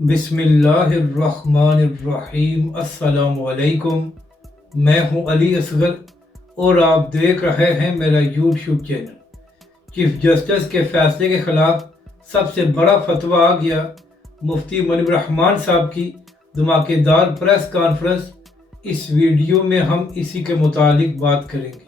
बिस्मिल्लाहिर्रहमानिर्रहीम। अस्सलाम वालेकुम। मैं हूं अली असगर और आप देख रहे हैं मेरा यूट्यूब चैनल। चीफ जस्टिस के फैसले के खिलाफ सबसे बड़ा फतवा आ गया। मुफ्ती मुनीब रहमान साहब की धमाकेदार प्रेस कॉन्फ्रेंस। इस वीडियो में हम इसी के मुतालिक बात करेंगे।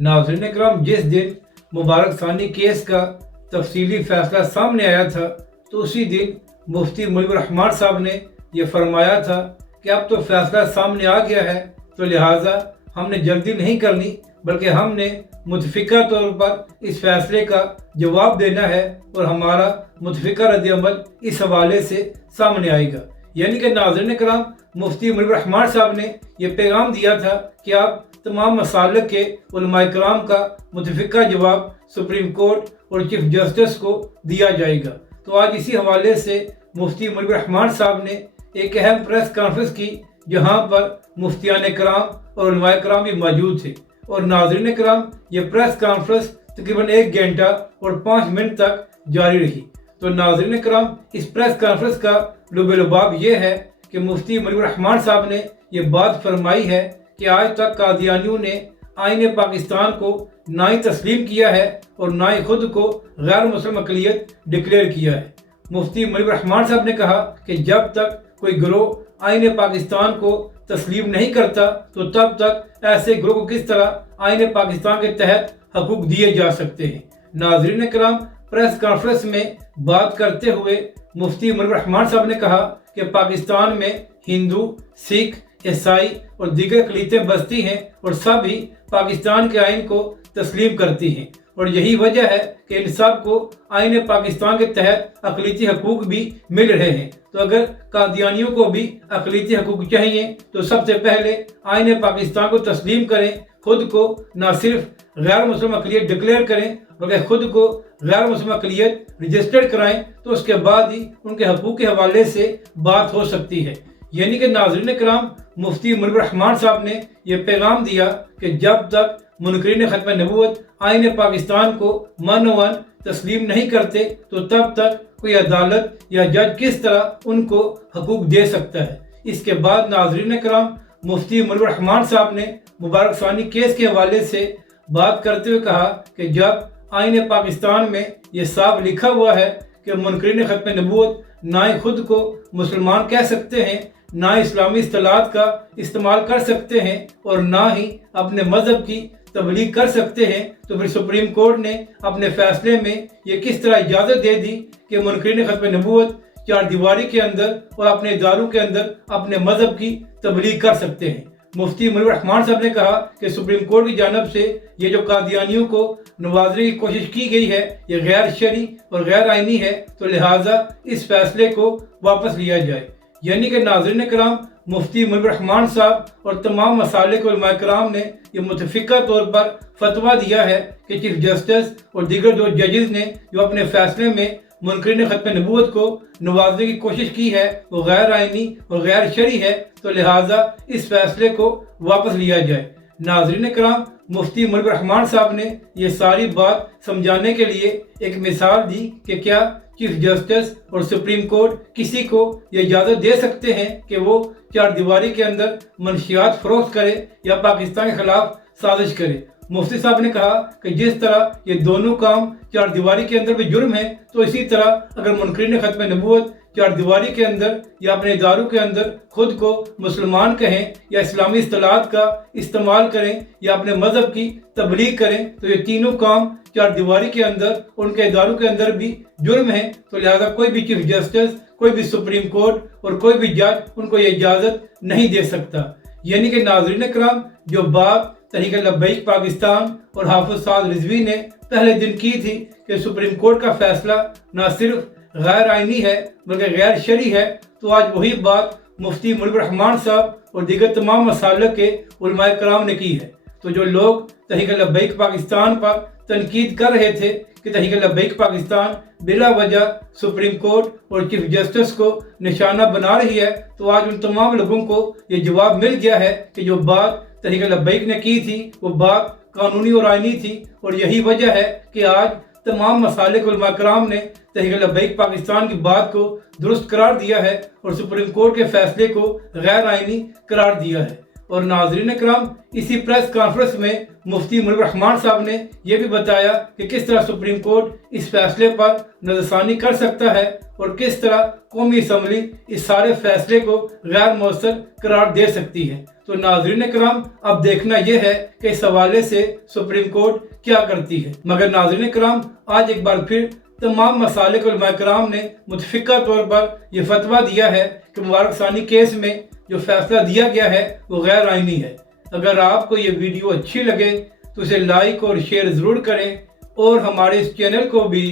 नाज़रीन इकराम, जिस दिन मुबारक सानी केस का तफसीली फैसला सामने आया था तो उसी दिन मुफ्ती मुनीब रहमान साहब ने यह फरमाया था कि अब तो फैसला सामने आ गया है, तो लिहाजा हमने जल्दी नहीं करनी, बल्कि हमने मुतफिका तौर पर इस फैसले का जवाब देना है और हमारा मुतफिका रद्द-ए-अमल इस हवाले से सामने आएगा। यानी कि नाज़रीन कराम, मुफ्ती मुनीब रहमान साहब ने यह पैगाम दिया था कि आप तमाम मसालिक के उलमाए कराम का मुतफिका जवाब सुप्रीम कोर्ट और चीफ जस्टिस को दिया जाएगा। तो आज इसी हवाले से मुफ्ती मुनीब रहमान साहब ने एक अहम प्रेस कॉन्फ्रेंस की, जहां पर मुफ्तियान कराम और उलमाए कराम भी मौजूद थे। और नाज़रीन कराम, ये प्रेस कॉन्फ्रेंस तकरीबन 1 घंटा और 5 मिनट तक जारी रही। तो नाज़रीन कराम, इस प्रेस कॉन्फ्रेंस का लुब-ए-लुबाब ये है कि मुफ्ती मुनीब रहमान साहब ने ये बात फरमाई है कि आज तक कादियानियों ने आईन पाकिस्तान को ना ही तस्लीम किया है और ना ही खुद को गैर मुस्लिम अक़लियत डिक्लेयर किया है। मुफ्ती मुनीब रहमान साहब ने कहा कि जब तक कोई गिरोह आईन पाकिस्तान को तस्लीम नहीं करता तो तब तक ऐसे गिरोह को किस तरह आईन पाकिस्तान के तहत हकूक दिए जा सकते हैं। नाज़रीन कराम, प्रेस कॉन्फ्रेंस में बात करते हुए मुफ्ती मुनीब रहमान साहब ने कहा कि पाकिस्तान में हिंदू, सिख, ईसाई और दीगर अक़लियतें बसती हैं और सभी पाकिस्तान के आइन को तस्लीम करती हैं, और यही वजह है कि इन सब को आइन पाकिस्तान के तहत अक़लियती हकूक़ भी मिल रहे हैं। तो अगर कादियानियों को भी अक़लियती हकूक़ चाहिए तो सबसे पहले आइन पाकिस्तान को तस्लीम करें, खुद को न सिर्फ गैर मुस्लिम अक़लियत डिक्लेयर करें बल्कि खुद को गैर मुस्लिम अक़लियत रजिस्टर्ड कराएं, तो उसके बाद ही उनके हकूक़ के हवाले से बात हो सकती है। यानी कि नाज़रीन कराम, मुफ्ती मुनीब रहमान साहब ने यह पैगाम दिया कि जब तक मुनकरीन ख़त्म नबूवत आईन पाकिस्तान को मन तस्लीम नहीं करते तो तब तक कोई अदालत या जज किस तरह उनको हकूक़ दे सकता है। इसके बाद नाज़रीन कराम, मुफ्ती मुनीब रहमान साहब ने मुबारक सानी केस के हवाले से बात करते हुए कहा कि जब आईन पाकिस्तान में ये साफ लिखा हुआ है कि मुनकरीन ख़त्म नबूवत ना ही खुद को मुसलमान कह सकते हैं, ना इस्लामी इस्तिलाहात का इस्तेमाल कर सकते हैं और ना ही अपने मज़हब की तबलीग कर सकते हैं, तो फिर सुप्रीम कोर्ट ने अपने फैसले में ये किस तरह इजाज़त दे दी कि मुनकरीन ख़त्म नबूवत चार दीवारी के अंदर और अपने इदारों के अंदर अपने मज़हब की तबलीग कर सकते हैं। मुफ्ती मुनीब रहमान साहब ने कहा कि सुप्रीम कोर्ट की जानब से ये जो कादियानियों को नवाजने की कोशिश की गई है ये गैर शरई और गैर आइनी है, तो लिहाजा इस फैसले को वापस लिया जाए। यानी कि नाज़रीन कराम, मुफ्ती मुनीब रहमान साहब और तमाम मसालिक उलमाए कराम ने ये मुतफिका तौर पर फतवा दिया है कि चीफ जस्टिस और दीगर दो जजेस ने जो अपने फैसले में मुनकरीन ख़त्म नबूवत को नवाजने की कोशिश की है वो गैर आइनी और गैर शरई है, तो लिहाजा इस फैसले को वापस लिया जाए। नाज़रीन कराम, मुफ्ती मुनीब रहमान साहब ने ये सारी बात समझाने के लिए एक मिसाल दी कि क्या चीफ जस्टिस और सुप्रीम कोर्ट किसी को ये इजाज़त दे सकते हैं कि वो चार दीवारी के अंदर मनशियात फरोख्त करे या पाकिस्तान के खिलाफ साजिश करे। मुफ्ती साहब ने कहा कि जिस तरह ये दोनों काम चार दीवारी के अंदर भी जुर्म है, तो इसी तरह अगर मुनकरीन ख़त्म नबूवत चार दीवारी के अंदर या अपने इदारों के अंदर खुद को मुसलमान कहें या इस्लामी इस्तिलाहात का इस्तेमाल करें या अपने मज़हब की तबलीग करें, तो ये तीनों काम चार दीवारी के अंदर उनके इदारों के अंदर भी जुर्म है। तो लिहाजा कोई भी चीफ जस्टिस, कोई भी सुप्रीम कोर्ट और कोई भी जज उनको ये इजाज़त नहीं दे सकता। यानी कि नाज़रीन कराम, जो बात तहरीक लब्बैक पाकिस्तान और हाफिज साद रिजवी ने पहले दिन की थी कि सुप्रीम कोर्ट का फैसला न सिर्फ गैर आइनी है बल्कि गैर शरई है, तो आज वही बात मुफ्ती मुनीब रहमान साहब और दीगर तमाम मसालिक के उलमाए कराम ने की है। तो जो लोग तहरीक लब्बैक पाकिस्तान पर तनकीद कर रहे थे कि तहरीक लब्बैक पाकिस्तान बिला वजह सुप्रीम कोर्ट और चीफ जस्टिस को निशाना बना रही है, तो आज उन तमाम लोगों को ये जवाब मिल गया है कि जो बात तहरीक लब्बैक ने की थी वो बात कानूनी और आइनी थी, और यही वजह है कि आज तमाम मसालिक उलमा कराम ने तहरीक लब्बैक पाकिस्तान की बात को दुरुस्त करार दिया है और सुप्रीम कोर्ट के फैसले को गैर आइनी करार दिया है। और नाज़रीन कराम, इसी प्रेस कॉन्फ्रेंस में मुफ्ती मुनीब रहमान साहब ने यह भी बताया कि किस तरह सुप्रीम कोर्ट इस फैसले पर नज़रसानी कर सकता है और किस तरह कौमी असम्बली इस सारे फैसले को गैर मौसर करार दे सकती है। तो नाज़रीन कराम, अब देखना यह है कि इस हवाले से सुप्रीम कोर्ट क्या करती है। मगर नाज़रीन कराम, आज एक बार फिर तमाम मसालिक उलमा कराम ने मुतफ़िक़ा तौर पर यह फतवा दिया है कि मुबारक सानी केस में जो फैसला दिया गया है वो गैर आइनी है। अगर आपको ये वीडियो अच्छी लगे तो इसे लाइक और शेयर ज़रूर करें और हमारे इस चैनल को भी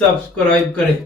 सब्सक्राइब करें।